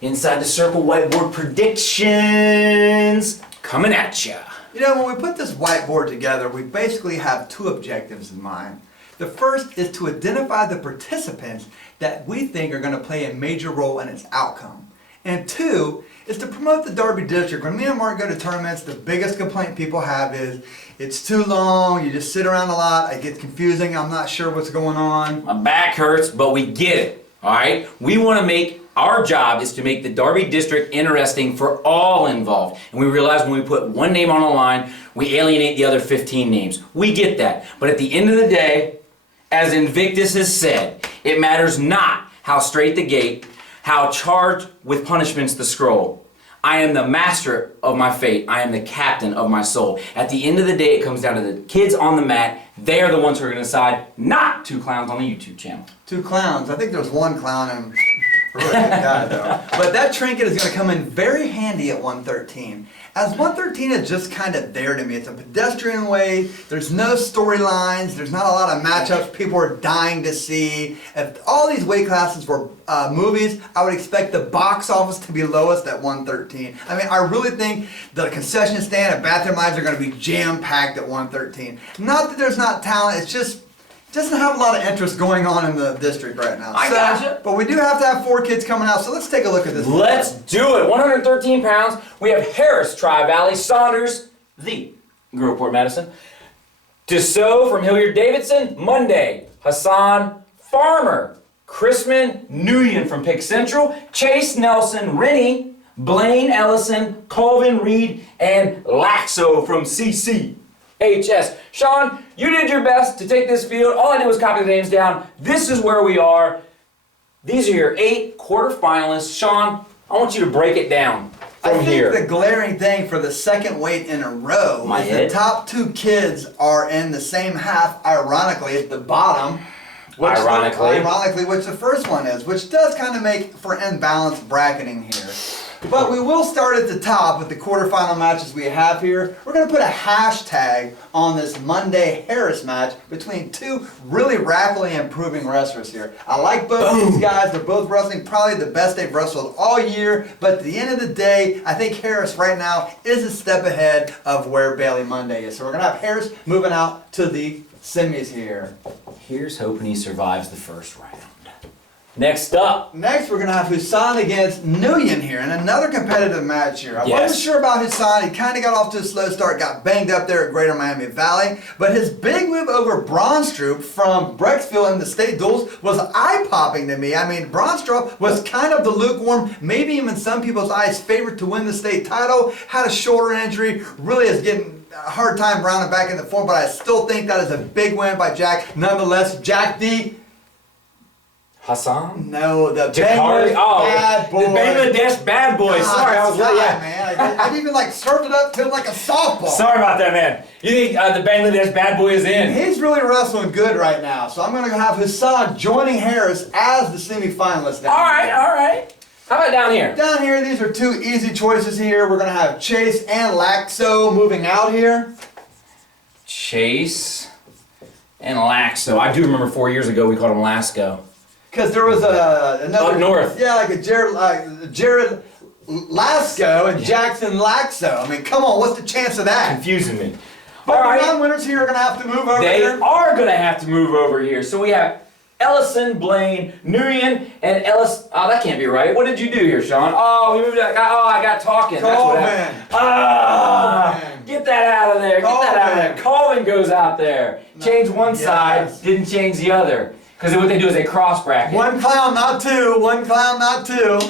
Inside the Circle whiteboard predictions coming at ya. You know, when we put this whiteboard together, we basically have two objectives in mind. The first is to identify the participants that we think are going to play a major role in its outcome. And two is to promote the Derby District. When me and Mark go to tournaments, the biggest complaint people have is it's too long, you just sit around a lot, it gets confusing, I'm not sure what's going on. My back hurts, but we get it, all right? We want to make, our job is to make the Derby District interesting for all involved. And we realize when we put one name on the line, we alienate the other 15 names. We get that. But at the end of the day, as Invictus has said, it matters not how straight the gate, how charged with punishments the scroll. I am the master of my fate. I am the captain of my soul. At the end of the day, it comes down to the kids on the mat. They are the ones who are going to decide, not two clowns on the YouTube channel. Two clowns. I think there's one clown and really good guy though. But that trinket is going to come in very handy at 113. As 113 is just kind of there to me. It's a pedestrian way. There's no storylines. There's not a lot of matchups people are dying to see. If all these weight classes were movies, I would expect the box office to be lowest at 113. I mean, I really think the concession stand and bathroom lines are going to be jam-packed at 113. Not that there's not talent. It's just doesn't have a lot of interest going on in the district right now. I gotcha. But we do have to have 4 kids coming out, so let's take a look at this. Let's do it. 113 pounds. We have Harris, Tri-Valley, Saunders, the Groveport, Madison. Dussault from Hilliard-Davidson, Monday. Hassan, Farmer, Chrisman, Nguyen from Pick Central, Chase Nelson, Rennie, Blaine Ellison, Colvin Reed, and Laxo from CCHS. Sean, you did your best to take this field. All I did was copy the names down. This is where we are. These are your 8 quarterfinalists. Sean, I want you to break it down from here. I think the glaring thing for the second weight in a row is the top 2 kids are in the same half, ironically, at the bottom. Ironically, which the first one is, which does kind of make for imbalanced bracketing here. But we will start at the top with the quarterfinal matches we have here. We're going to put a hashtag on this Monday Harris match between 2 really rapidly improving wrestlers here. I like both these guys. They're both wrestling probably the best they've wrestled all year. But at the end of the day, I think Harris right now is a step ahead of where Bailey Monday is. So we're going to have Harris moving out to the semis here. Here's hoping he survives the first round. Next up. Next, we're going to have Hassan against Nguyen here in another competitive match here. I wasn't sure about Hassan. He kind of got off to a slow start, got banged up there at Greater Miami Valley. But his big move over Bronstrup from Brecksville in the state duels was eye-popping to me. I mean, Bronstrup was kind of the lukewarm, maybe even some people's eyes, favorite to win the state title. Had a shoulder injury, really is getting a hard time rounding back into form, but I still think that is a big win by Jack. Nonetheless, Jack D. Hassan? No, the Jakari. Bad Boy. The Bangladesh Bad Boy. Sorry, I was man. I even served it up to him like a softball. Sorry about that, man. You think the Bangladesh Bad Boy is in? He's really wrestling good right now, so I'm going to have Hassan joining Harris as the semifinalist. All right. How about down here? Down here, these are 2 easy choices here. We're going to have Chase and Laxo moving out here. Chase and Laxo. I do remember 4 years ago we called him Lasco. Because there was another... Up north. Yeah, like a Jared Lasco and Jackson Laxo. I mean, come on, what's the chance of that? Confusing me. But the non-winners here are going to have to move over They here. are going to have to move over here. So we have Ellison, Blaine, Nguyen, and Ellis. Oh, that can't be right. What did you do here, Sean? Oh, we moved that guy. Oh, I got talking. That's what happened. Get that out of there. Get that out of there. Colvin goes out there. Change one side, didn't change the other. Because what they do is they cross bracket. 1 clown, not 2. 1 clown, not 2.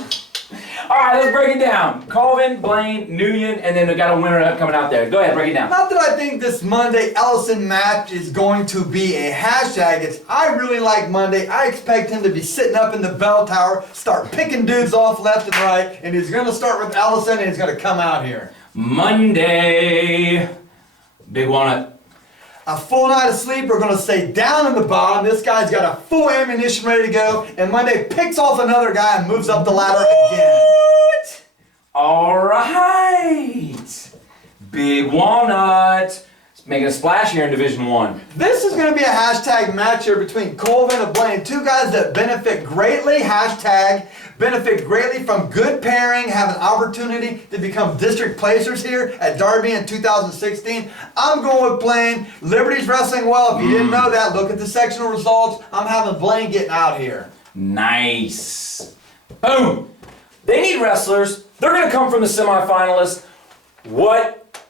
All right, let's break it down. Colvin, Blaine, Nguyen, and then we got a winner coming out there. Go ahead, break it down. Not that I think this Monday Ellison match is going to be a hashtag. I really like Monday. I expect him to be sitting up in the bell tower, start picking dudes off left and right, and he's going to start with Ellison and he's going to come out here. Monday. Big walnut. A full night of sleep, we're going to stay down in the bottom. This guy's got a full ammunition ready to go. And Monday picks off another guy and moves up the ladder again. All right. Big walnut. making a splash here in Division 1. This is going to be a hashtag match here between Colvin and Blaine. Two guys that benefit greatly, hashtag, benefit greatly from good pairing, have an opportunity to become district placers here at Darby in 2016. I'm going with Blaine. Liberty's wrestling well. If you didn't know that, look at the sectional results. I'm having Blaine getting out here. Nice. Boom. They need wrestlers. They're going to come from the semifinalists. What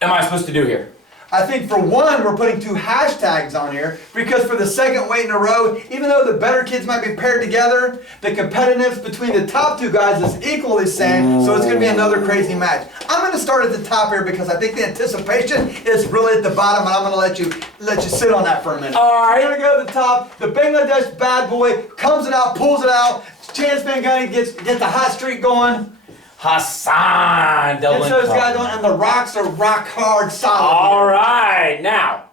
am I supposed to do here? I think for one, we're putting two hashtags on here because for the second weight in a row, even though the better kids might be paired together, the competitiveness between the top two guys is equally the same, so it's going to be another crazy match. I'm going to start at the top here because I think the anticipation is really at the bottom, and I'm going to let you sit on that for a minute. All right. We're going to go to the top. The Bangladesh bad boy comes it out, pulls it out. Chance Van Gundy gets the hot streak going. Hassan, Gets those guys on, and the rocks are rock hard solid. All right, now,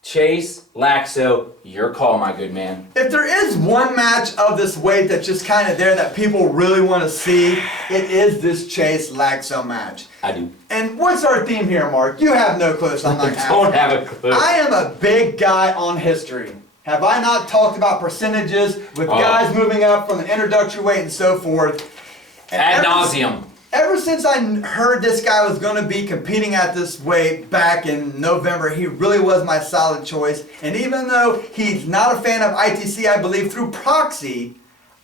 Chase Laxo, your call, my good man. If there is one match of this weight that's just kind of there that people really want to see, it is this Chase Laxo match. I do. And what's our theme here, Mark? You have no clue, so I'm not asking. Don't have a clue. I am a big guy on history. Have I not talked about percentages with guys moving up from the introductory weight and so forth? And Ad nauseum. Ever since I heard this guy was going to be competing at this weight back in November, he really was my solid choice. And even though he's not a fan of ITC, I believe, through proxy,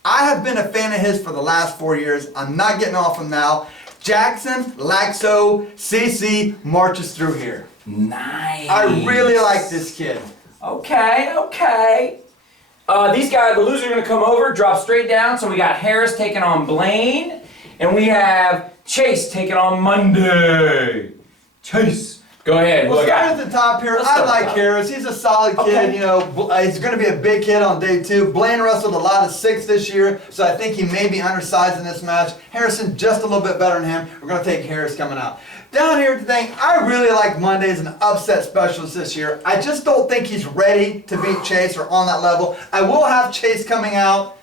I have been a fan of his for the last 4 years. I'm not getting off him now. Jackson Laxo CC marches through here. Nice. I really like this kid. Okay. These guys, the losers are going to come over, drop straight down. So we got Harris taking on Blaine. And we have Chase taking on Monday. Chase. Go ahead. We'll start at the top here. I like Harris. He's a solid kid. Okay. You know, he's going to be a big kid on day 2. Blaine wrestled a lot of 6 this year, so I think he may be undersized in this match. Harrison just a little bit better than him. We're going to take Harris coming out. Down here at the thing, I really like Monday as an upset specialist this year. I just don't think he's ready to beat Chase or on that level. I will have Chase coming out.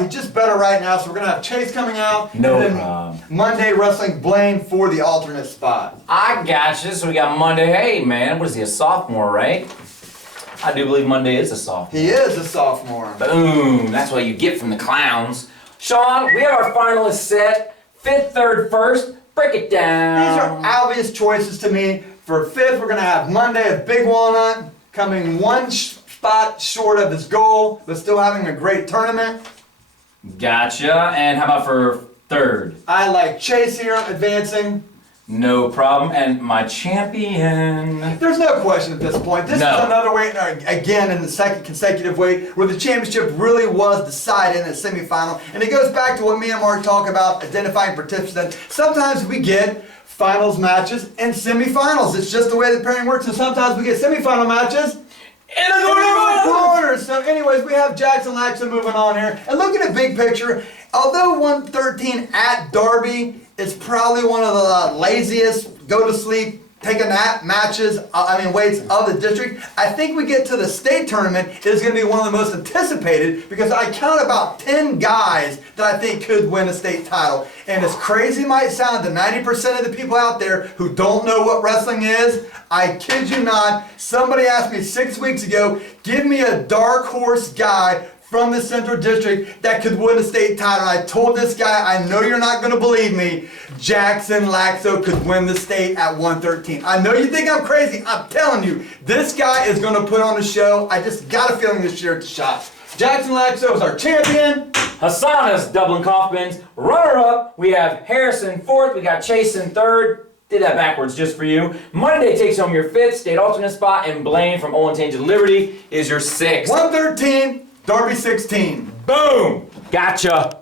He's just better right now, so we're going to have Chase coming out. No and then problem. Monday wrestling Blaine for the alternate spot. I gotcha. So we got Monday. Hey, man, what is he, a sophomore, right? I do believe Monday is a sophomore. He is a sophomore. Boom. That's what you get from the clowns. Sean, we have our finalists set. 5th, 3rd, 1st. Break it down. These are obvious choices to me. For 5th, we're going to have Monday of Big Walnut coming one spot short of his goal, but still having a great tournament. Gotcha. And how about for 3rd? I like Chase here advancing. No problem. And my champion. There's no question at this point. This is No. another weight, again, in the second consecutive weight, where the championship really was decided in the semifinal. And it goes back to what me and Mark talk about, identifying participants. Sometimes we get finals matches and semifinals. It's just the way the pairing works. And sometimes we get semifinal matches In the corner. So anyways, we have Jackson Laxo moving on here. And looking at big picture, although 113 at Darby is probably one of the laziest, go to sleep, take a nap weights of the district, I think we get to the state tournament is going to be one of the most anticipated because I count about 10 guys that I think could win a state title. And as crazy it might sound to 90% of the people out there who don't know what wrestling is, I kid you not, somebody asked me 6 weeks ago, give me a dark horse guy from the Central District that could win a state title. I told this guy, I know you're not going to believe me, Jackson Laxo could win the state at 113. I know you think I'm crazy. I'm telling you, this guy is going to put on a show. I just got a feeling this year at the shots. Jackson Laxo is our champion. Hassan is Dublin Kaufman's runner-up. We have Harrison 4th. We got Chase in 3rd. Did that backwards just for you. Monday takes home your 5th state alternate spot, and Blaine from Olentangy Liberty is your 6th. 113, Darby 16. Boom! Gotcha.